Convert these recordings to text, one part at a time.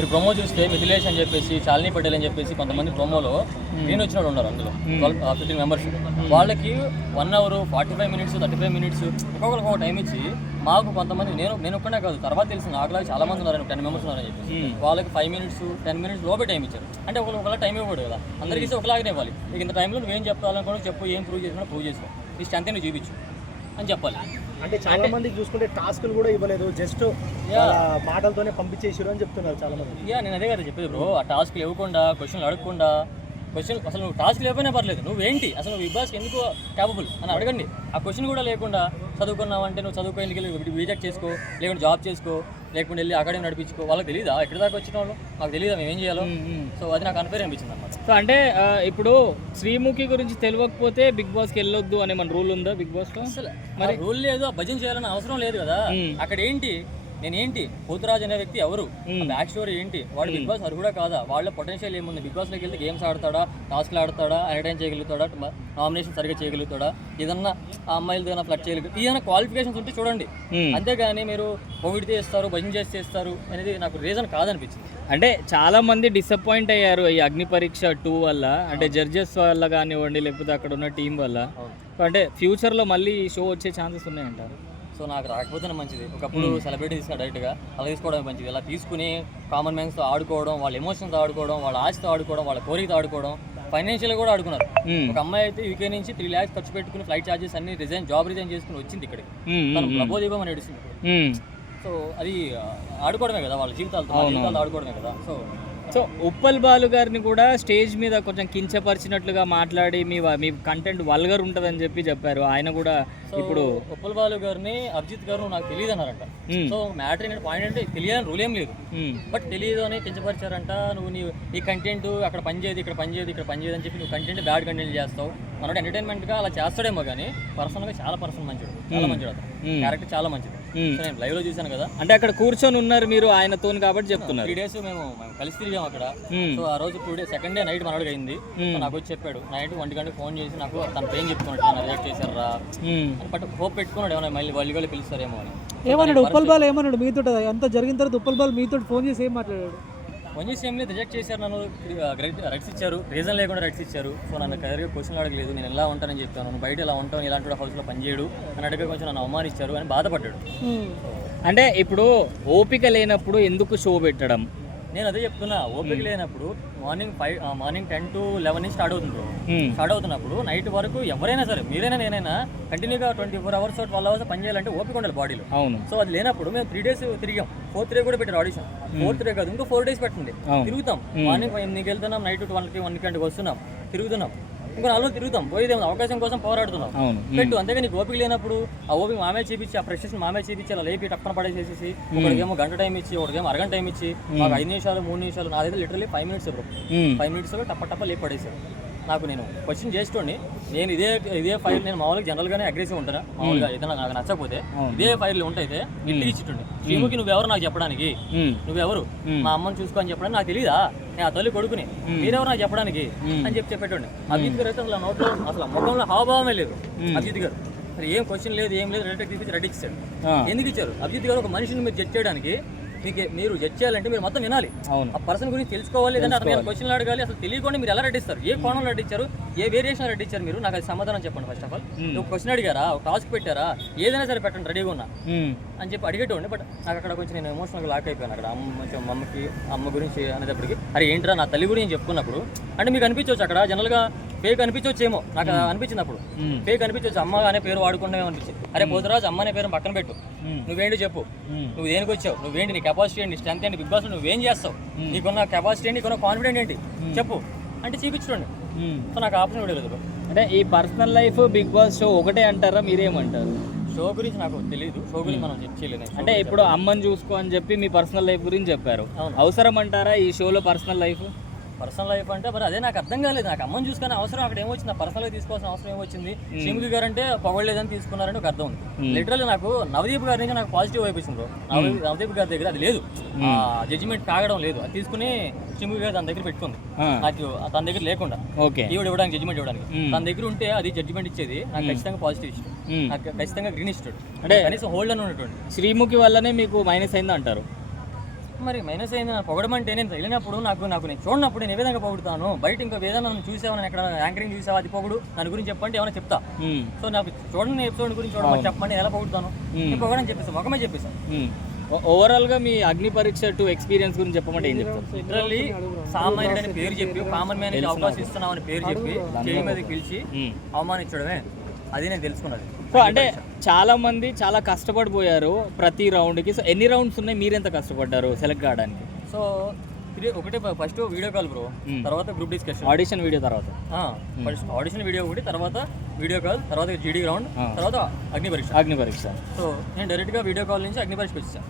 మీరు ప్రోమో చూస్తే మిథిలేష్ అని చెప్పేసి చాలిని పటేల్ అని చెప్పేసి కొంతమంది ప్రోమోలో నేను వచ్చిన ఉన్నారు అందులో 15 మెంబర్స్. వాళ్ళకి 1 hour 45 minutes 35 minutes ఒక్కొక్కరికి ఒక టైం ఇచ్చి మాకు కొంతమంది నేను ఒక్కనే కాదు తర్వాత తెలిసిన నాకులాగా చాలా మంది ఉన్నారు 10 members ఉన్నారని చెప్పేసి వాళ్ళకి 5 minutes 10 minutes లోపే టైం ఇచ్చారు. అంటే ఒకలా టైం ఇవ్వకూడదు కదా, అందరికీ ఒకలాగానే ఇవ్వాలి. నీకు ఇంత టైంలో నువ్వేం చెప్పాలనుకో చెప్పు, ఏం ప్రూవ్ చేసుకున్నా ప్రూవ్ చేసుకో, ఈ స్ట్రెంత్ నువ్వు చూపించు అని చెప్పాలి. అంటే చాలా మందికి చూసుకుంటే టాస్క్లు కూడా ఇవ్వలేదు, జస్ట్ మాటలతోనే పంపించేసారు అని చెప్తున్నారు చాలా మంది. నేను అదే కదా చెప్పేది బ్రో, ఆ టాస్క్లు ఇవ్వకుండా క్వశ్చన్లు అడగకుండా అసలు నువ్వు టాస్క్ లేకపోయినా పర్లేదు, నువ్వేంటి అసలు నువ్వు బిగ్ బాస్కి ఎందుకు క్యాపబుల్ అని అడగండి. ఆ క్వశ్చన్ కూడా లేకుండా చదువుకున్నావంటే నువ్వు చదువుకో వెళ్ళి బీటెక్ చేసుకో, లేకుంటే జాబ్ చేసుకో, లేకుంటే వెళ్ళి అకాడమీ నడిపించుకో. వాళ్ళకి తెలియదా ఎక్కడి దాకా వచ్చిన వాళ్ళు, మాకు తెలియదా మేము ఏం చేయాలో. సో అది నాకు అన్ఫేర్ అనిపించింది అన్నమాట. సో అంటే ఇప్పుడు శ్రీముఖి గురించి తెలియకపోతే బిగ్ బాస్కి వెళ్ళొద్దు అనే మన రూల్ ఉందా బిగ్ బాస్లో? అసలు మరి రూల్ లేదు, ఆ భజన చేయాలని అవసరం లేదు కదా. అక్కడ ఏంటి నేనేంటి పోతురాజు అనే వ్యక్తి ఎవరు, బ్యాక్ స్టోరీ ఏంటి, వాడు బిగ్ బాస్ అర్హుడా కాదా, వాళ్ళ పొటెన్షియల్ ఏముంది, బిగ్ బాస్లోకి వెళ్తే గేమ్స్ ఆడతాడా, టాస్క్లు ఆడతాడా, ఎంటర్టైన్ చేయగలుగుతాడా, నామినేషన్ సరిగ్గా చేయగలుగుతాడా, ఏదన్నా ఆ అమ్మాయిలతో ఏదైనా ఫ్లడ్ చేయగలుగుతాడు, ఏదైనా క్వాలిఫికేషన్స్ ఉంటే చూడండి. అంతేగాని మీరు కోవిడ్తో చేస్తారు భజన చేస్తారు అనేది నాకు రీజన్ కాదనిపించింది. అంటే చాలా మంది డిసప్పాయింట్ అయ్యారు ఈ అగ్ని పరీక్ష 2 వల్ల, అంటే జడ్జెస్ వల్ల కానివ్వండి లేకపోతే అక్కడ ఉన్న టీం వల్ల. అంటే ఫ్యూచర్లో మళ్ళీ షో వచ్చే ఛాన్సెస్ ఉన్నాయంటారు. సో నాకు రాకపోతేనే మంచిది. ఒకప్పుడు సెలబ్రిటీ తీసుకుని డైరెక్ట్గా అలా తీసుకోవడం మంచిది. ఇలా తీసుకుని కామన్ మ్యాన్స్తో ఆడుకోవడం, వాళ్ళ ఎమోషన్స్తో ఆడుకోవడం, వాళ్ళ ఆశతో ఆడుకోవడం, వాళ్ళ కోరికతో ఆడుకోవడం, ఫైనాన్షియల్గా కూడా ఆడుకున్నారు. ఒక అమ్మాయి అయితే యూకే నుంచి 3 lakhs ఖర్చు పెట్టుకుని ఫ్లైట్ ఛార్జెస్ అన్ని జాబ్ రిజైన్ చేసుకుని వచ్చింది ఇక్కడికి. తను ప్రబోధివం అని నడుస్తుంది. సో అది ఆడుకోవడమే కదా, వాళ్ళ జీవితాలతో ఆడుకోవడమే కదా. సో ఉప్పల్ బాలు గారిని కూడా స్టేజ్ మీద కొంచెం కించపరిచినట్లుగా మాట్లాడి మీ కంటెంట్ వల్గర్ ఉంటుందని చెప్పారు. ఆయన కూడా ఇప్పుడు ఉప్పల్ బాలు గారిని అభిజిత్ గారు నాకు తెలియదు అన్నారంట. సో మ్యాటర్ ఏంటంటే పాయింట్ అంటే తెలియని రూల్ ఏం లేదు, బట్ తెలియదు అని కించపరిచారంట. నువ్వు ఈ కంటెంట్ అక్కడ పనిచేయదు, ఇక్కడ పనిచేయదు అని చెప్పి నువ్వు కంటెంట్ బ్యాడ్ కంటెంట్ చేస్తావు అన్నట్టు ఎంటర్టైన్మెంట్గా అలా చేస్తాడేమో కానీ పర్సనల్గా చాలా మంచిది, చాలా మంచిది అతను, క్యారెక్టర్ చాలా మంచిది. సో నేను లైవ్లో చూశాను కదా, అంటే అక్కడ కూర్చొని ఉన్నారు మీరు ఆయనతో కాబట్టి చెప్తున్నారు. 3 days మేము కలిసి తిరిగాం అక్కడ. సో ఆ రోజు 2 days సెకండ్ డే నైట్ మనోడికి అయింది. నాకు వచ్చి చెప్పాడు, నైట్ 1 గంటకు ఫోన్ చేసి నాకు తన పెయిన్ చెప్తున్నాడు, రిజెక్ట్ చేశారా బట్ హోప్ పెట్టుకున్నాడు ఏమన్నా మళ్ళీ వాళ్ళు పిలుస్తారేమో అని. ఏమన్నాడు ఉప్పల్ బాల్, ఏమన్నాడు మీతో అంత జరిగిన తర్వాత ఉప్పల్ బాల్ మీతో ఫోన్ చేసి ఏం మాట్లాడాడు? ఫోన్ చేసి ఏం లేదు, రిజెక్ట్ చేశారు నన్ను, రైట్స్ ఇచ్చారు, రీజన్ లేకుండా రైట్స్ ఇచ్చారు. సో నన్ను క్లియర్గా క్వశ్చన్ అడగలేదు, నేను ఎలా ఉంటానని చెప్పాను, నువ్వు బయట ఎలా ఉంటాను, ఇలాంటి హౌస్లో పనిచేయడు అని అడిగే కొంచెం నన్ను అవమానించారు అని బాధపడ్డాడు. అంటే ఇప్పుడు ఓపిక లేనప్పుడు ఎందుకు షో పెట్టడం? నేను అదే చెప్తున్నా, ఓపిక లేనప్పుడు మార్నింగ్ 10 to 11 నుంచి స్టార్ట్ అవుతున్నప్పుడు నైట్ వరకు ఎవరైనా సరే, మీరైనా నేనైనా కంటిన్యూగా 24 hours 12 hours పని చేయాలంటే ఓపిక ఉండాలి బాడీలో. అవును. సో అది లేనప్పుడు మేము 3 days తిరిగాం. 4th day కూడా పెట్టారు ఆడిషన్. 4th day కాదు, ఇంకో 4 days పెట్టండి, తిరుగుతాం. మార్నింగ్ 8కి వెళ్తున్నాం, నైట్ 12కి 1 వస్తున్నాం, తిరుగుతున్నాం, ఇంకో 4 తిరుగుతాం, పోయేదేమో అవకాశం కోసం పోరాడుతున్నాం పెట్టు. అంతేగా నీకు ఓపిక లేనప్పుడు ఆ ఓపిక మామే చూపించి, ఆ ప్రెషర్స్ మామే చూపించి అలా లేపి టక్కన పడేసేసి ఒకరికేమో గంట టైం ఇచ్చి, ఒకరికేమో అరగంట టైం ఇచ్చి, మాకు 5 నిమిషాలు 3 నిమిషాలు, నాదైతే లిటరల్లీ 5 minutes బ్రో, 5 minutes టప్ప లేపి పడేసారు. నాకు నేను క్వశ్చన్ చేసుకోండి, నేను ఇదే ఫైల్ నేను మామూలుగా జనరల్గానే అగ్రెసివ్ ఉంటాను. మామూలుగా ఏదైనా నాకు నచ్చకపోతే ఇదే ఫైల్ ఉంటైతే ఇంటికి ఇచ్చిట్టుండే, శ్రీముఖి నువ్వెవరు నాకు చెప్పడానికి, నువ్వెవరు మా అమ్మని చూసుకో అని చెప్పడానికి నాకు తెలీదా, నేను ఆ తల్లి కొడుకుని, మీరెవరు నాకు చెప్పడానికి అని చెప్పేటండి. అభిజిత్ గారు అయితే అసలు నోట్లో అసలు ముఖంలో హావభావమే లేదు. అభిజిత్ గారు అసలు ఏం క్వశ్చన్ లేదు, ఏం లేదు, రెడీ తీసి రెడీ ఇచ్చాడు. ఎందుకు ఇచ్చారు? అభిజిత్ గారు ఒక మనిషిని మీరు జడ్జ్ చేయడానికి, మీరు జడ్జ్ చేయాలంటే మీరు మొత్తం వినాలి, ఆ పర్సన్ గురించి తెలుసుకోవాలి. లేదంటే అతను క్వశ్చన్లు అడగాలి. అసలు తెలియకుండా మీరు ఎలా రెడీ ఇస్తారు, ఏ కోణంలో రెడీ ఇచ్చారు, ఏ వేరియేషన్ రెడీ ఇచ్చారు మీరు, నాకు అది సమాధానం చెప్పండి. ఫస్ట్ ఆఫ్ ఆల్ ఒక క్వశ్చన్ అడిగారా, ఒక టాస్క్ పెట్టారా, ఏదైనా సరే పెట్టండి రెడీగా ఉన్నా అని చెప్పి అడిగేటోండి. బట్ నాకు అక్కడ కొంచెం నేను ఎమోషనల్గా లాక్ అయిపోయాను. అక్కడ అమ్మ గురించి అనేటప్పటికి అరే ఏంట్రా నా తల్లి గురించి చెప్పుకున్నప్పుడు అంటే మీకు అనిపించవచ్చు అక్కడ జనరల్గా ఫేక్ అనిపించొచ్చేమో, నాకు అనిపించింది అప్పుడు ఫేక్ అనిపించవచ్చు. అమ్మ అనే పేరు వాడుకుంటే అనిపించింది. అరే పోతురాజు అమ్మ అనే పేరు పక్కన పెట్టు, నువ్వేంటి చెప్పు, నువ్వు దేనికి వచ్చావు, నువ్వేంటి, నీ కెపాసిటీ ఏంటి, స్ట్రెంత్ ఏంటి, బిగ్ బాస్ నువ్వేం చేస్తావు, నీకున్న కెపాసిటీ ఏంటి, నీకున్న కాన్ఫిడెంట్ ఏంటి చెప్పు అంటే చూపించండి. సో నాకు ఆప్షన్ కూడా లేదు. అంటే ఈ personal life Bigg Boss show ఒకటే అంటారా, మీరేమంటారు? షో గురించి నాకు తెలియదు, షో గురించి మనం చెప్పలేదు. అంటే ఇప్పుడు అమ్మని చూసుకో అని చెప్పి మీ పర్సనల్ లైఫ్ గురించి చెప్పారు, అవసరం అంటారా ఈ షోలో పర్సనల్ లైఫ్? పర్సనల్ లైఫ్ అంటే మరి అదే నాకు అర్థం కాలేదు. నాకు అమ్మని చూసుకునే అవసరం అక్కడ ఏమొచ్చింది, పర్సనల్గా తీసుకోవాల్సిన అవసరం ఏమొచ్చింది. శ్రీముఖి గారు అంటే పొగలేదని తీసుకున్నారని ఒక అర్థం ఉంది. లిటరల్లీ నాకు నవదీప్ గారి నుంచి నాకు పాజిటివ్ అయిపోయింది. నవదీప్ గారి దగ్గర అది లేదు, జడ్జిమెంట్ కాగడం లేదు, అది తీసుకుని శ్రీముఖి గారు తన దగ్గర పెట్టుకుంది. నాకు తన దగ్గర లేకుండా ఈవిడ ఇవ్వడానికి, జడ్జిమెంట్ ఇవ్వడానికి తన దగ్గర ఉంటే అది జడ్జిమెంట్ ఇచ్చేది. నాకు ఖచ్చితంగా పాజిటివ్ ఇష్టం, నాకు ఖచ్చితంగా గ్రీన్ ఇస్తాడు. అంటే కనీసం హోల్డ్ అని ఉన్నటువంటి శ్రీముఖి వల్లనే మీకు మైనస్ అయింది అంటారు? మరి మైనస్ అయింది. నాకు పొగడమంటే నేను వెళ్ళినప్పుడు నాకు నేను చూడనప్పుడు నేను ఏ విధంగా పొగుడుతాను? బయట ఇంకా ఏదైనా నన్ను చూసావా, నేను ఎక్కడ యాంకరింగ్ చూసావా, అది పొగుడు దాని గురించి చెప్పంటే ఏమైనా చెప్తా. సో నాకు చూడండి ఎపిసోడ్ గురించి చూడమని చెప్పండి, ఎలా పొగుడుతాను? నేను పొగడని చెప్పేసి ఒకమే చెప్పేసాను. ఓవరాల్ గా మీ అగ్ని పరీక్ష 2 ఎక్స్పీరియన్స్ గురించి చెప్పమంటే ఏం చెప్తారు? లిటరల్లీ సామాన్యుడు అని పేరు చెప్పి కామన్ మ్యాన్ అవకాశం ఇస్తున్నాం అని పేరు చెప్పి చేయి మీద పిలిచి అవమానించడమే అది నేను తెలుసుకున్నది. సో అంటే చాలా మంది చాలా కష్టపడిపోయారు ప్రతి రౌండ్కి. సో ఎన్ని రౌండ్స్ ఉన్నాయి, మీరు ఎంత కష్టపడ్డారు సెలెక్ట్ కావడానికి? సో ఒకటే ఫస్ట్ వీడియో కాల్ బ్రో, తర్వాత గ్రూప్ డిస్కషన్, ఆడిషన్ వీడియో తర్వాత ఫస్ట్ ఆడిషన్ వీడియో ఒకటి, తర్వాత వీడియో కాల్, తర్వాత జీడీ రౌండ్, తర్వాత అగ్ని పరీక్ష. సో నేను డైరెక్ట్ గా వీడియో కాల్ నుంచి అగ్ని పరీక్ష వచ్చాను.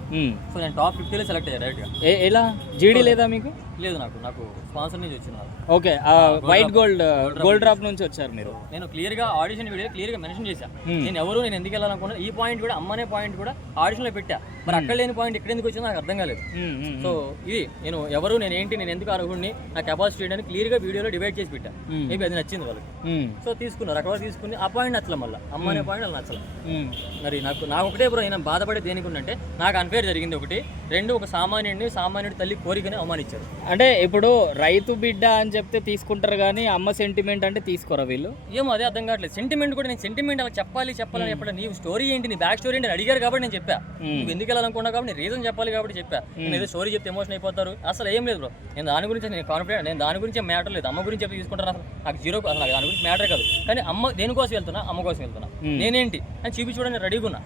సో నేను టాప్ 50లో సెలెక్ట్ అయ్యాను డైరెక్ట్ గా. ఎలా జీడీ లేదా మీకు? లేదు, నాకు స్పాన్సర్ నుంచి వచ్చిన. ఓకే, వైట్ గోల్డ్ డ్రాప్ నుంచి వచ్చారు మీరు. నేను క్లియర్ గా ఆడిషన్ వీడియో క్లియర్ గా మెన్షన్ చేశాను. నేను ఎందుకు వెళ్ళాలనుకున్నా, ఈ పాయింట్ కూడా అమ్మనే పాయింట్ కూడా ఆడిషన్ లో పెట్టా. మరి అక్కడ లేని పాయింట్ ఇక్కడ ఎందుకు వచ్చిందో నాకు అర్థం కాలేదు. సో ఇది నేను ఏంటి, నేను ఎందుకు అర్హుడిని, నా కెపాసిటీ ఏంటని క్లియర్ గా వీడియోలో డివైడ్ చేసి పెట్టా. మేబీ అది నచ్చింది వాళ్ళకి. సో తీసుకున్నారు, అక్కడ తీసుకుని ఆ పాయింట్ నచ్చలే, మళ్ళీ అమ్మనే పాయింట్ వాళ్ళు నచ్చలే. మరి నాకు ఒకటే బ్రో, నేను బాధపడే దేనికి ఉందంటే నాకు అన్ఫేర్ జరిగింది ఒకటి, రెండు ఒక సామాన్యుడి తల్లి కోరికని అవమానించారు. అంటే ఇప్పుడు రైతు బిడ్డ అని చెప్తే తీసుకుంటారు కానీ అమ్మ సెంటిమెంట్ అంటే తీసుకోరా వీళ్ళు? ఏమో అదే అర్థం కావట్లేదు. సెంటిమెంట్ కూడా నేను సెంటిమెంట్ అలా చెప్పాలని చెప్పడం, నీ స్టోరీ ఏంటి, నీ బ్యాక్ స్టోరీ ఏంటి అడిగారు కాబట్టి నేను చెప్పా. నువ్వు ఎందుకు వెళ్ళాలనుకున్నా కాబట్టి రీజన్ చెప్పాలి కాబట్టి చెప్పా. నేను ఏదో స్టోరీ చెప్తే ఎమోషన్ అయిపోతారు, అసలు ఏం లేదు బ్రో. నేను దాని గురించి కాన్ఫిడెంట్, నేను దాని గురించి మ్యాటర్ లేదు. అమ్మ గురించి చెప్తే తీసుకుంటాను, అసలు నాకు జీరో, అసలు దాని గురించి మ్యాటర్ కాదు. కానీ అమ్మ దేనికోసం వెళ్తున్నా, అమ్మ కోసం వెళ్తున్నా, నేనేంటి అని చూపించుకోవడం నేను రెడీగా ఉన్నా.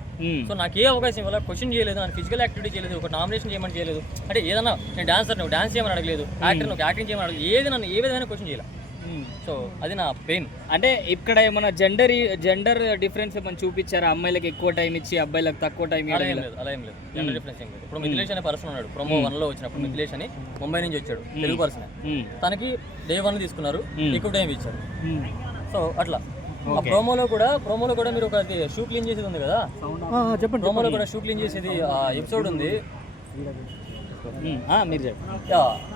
సో నాకు ఏ అవకాశం ఇవ్వాలి, క్వశ్చన్ చేయలేదు, నాకు ఫిజికల్ యాక్టివిటీ చేయలేదు, ఒక నామినేషన్ చేయమని చేయలేదు. అంటే ఏదన్నా నేను డాన్సర్, నువ్వు డాన్స్ చేయమని అడగలేదు, యాక్టర్ నువ్వు యాక్టింగ్ చేయమని అడగలేదు, ఏది నన్ను ఏ విధమైన క్వశ్చన్ చేయాలి. సో అది నా పెయిన్. అంటే ఇక్కడ ఏమైనా జెండర్ డిఫరెన్స్ ఏమైనా చూపించారా? అమ్మాయిలకు ఎక్కువ టైం ఇచ్చి అబ్బాయిలకు తక్కువ టైం? అలా ఏం లేదు జెండర్ డిఫరెన్స్ ఏం లేదు. ఇప్పుడు మిథిలేష్ అనే పర్సన్ ఉన్నాడు, ప్రోమో 1లో వచ్చినప్పుడు మిథిలేష్ అని ముంబై నుంచి వచ్చాడు, తెలుగు పర్సన్. తనకి Day 1 తీసుకున్నారు, ఎక్కువ టైం ఇచ్చారు. సో అట్లా ప్రోమోలో కూడా మీరు ఒక షూ క్లీన్ చేసేది ఉంది కదా, చెప్పండి. ప్రోమోలో కూడా షూ క్లీన్ చేసేది ఎపిసోడ్ ఉంది, మీరు చెప్పండి.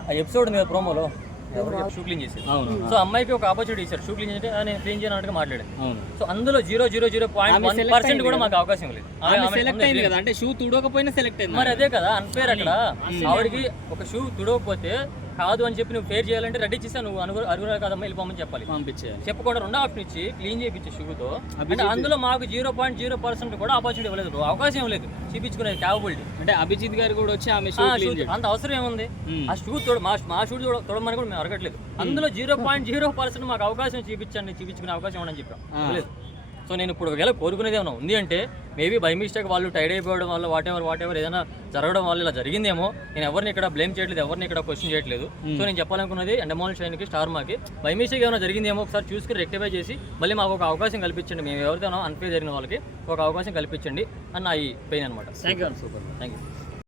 ఆ ఎపిసోడ్ ఉంది కదా ప్రోమోలో, షూ క్లీన్ చేసేది. సో అమ్మాయికి ఒక ఆపర్చునిటీ ఇచ్చారు, షూ క్లీన్ చేస్తే నేను క్లీన్ చేయడానికి మాట్లాడాను. సో అందులో 0.001% కూడా మాకు అవకాశం లేదు. సెలెక్ట్ అయింది కదా, అంటే షూ తుడవకపోయినా సెలెక్ట్ అయింది. మరి అదే కదా అన్ఫేర్. అక్కడ ఆవిడకి ఒక షూ తుడవకపోతే కాదు అని చెప్పి నువ్వు ఫేర్ చేయాలంటే రెడీ చేస్తే నువ్వు అరుగురా కాదమ్మా వెళ్ళిపోమని చెప్పాలి, పంపించేయాలి. చెప్పకుండా 2 ఆప్షన్ ఇచ్చి క్లీన్ చేయించే షూతో, అంటే అందులో మాకు 0.0% కూడా ఆపర్చునిటీ ఇవ్వలేదు, అవకాశం ఇవ్వలేదు చూపించుకునే క్యాపబిలిటీ. అంటే అభిజిత్ గారు కూడా వచ్చి ఆమె అంత అవసరం ఏముంది, ఆ షూ మా షూ తొడమని కూడా మేము అడగట్లేదు. అందులో 0.0% మాకు అవకాశం చూపించుకునే అవకాశం ఇవ్వని చెప్పాం లేదు. సో నేను ఇప్పుడు ఒకవేళ కోరుకునేది ఏమైనా ఉంది అంటే మేబీ బై మిస్టేక్ వాళ్ళు టైడ్ అయిపోవడం వల్ల వాట్ ఎవర్ ఏదైనా జరగడం వల్ల ఇలా జరిగిందేమో. నేను ఎవరిని ఇక్కడ బ్లేమ్ చేయట్లేదు, ఎవరిని ఇక్కడ క్వశ్చన్ చేయట్లేదు. సో నేను చెప్పాలనుకున్నది ఎండమాల్ షైన్కి, స్టార్ మాకి బై మిస్టేక్ ఏమైనా జరిగిందేమో ఒకసారి చూసుకుని రెక్టిఫై చేసి మళ్ళీ మాకు ఒక అవకాశం కల్పించండి, మేము ఎవరితో అన్ఫేర్ జరిగిన వాళ్ళకి ఒక అవకాశం కల్పించండి అన్న ఈ పెయిన్ అనమాట. Thank you. Super, thank you.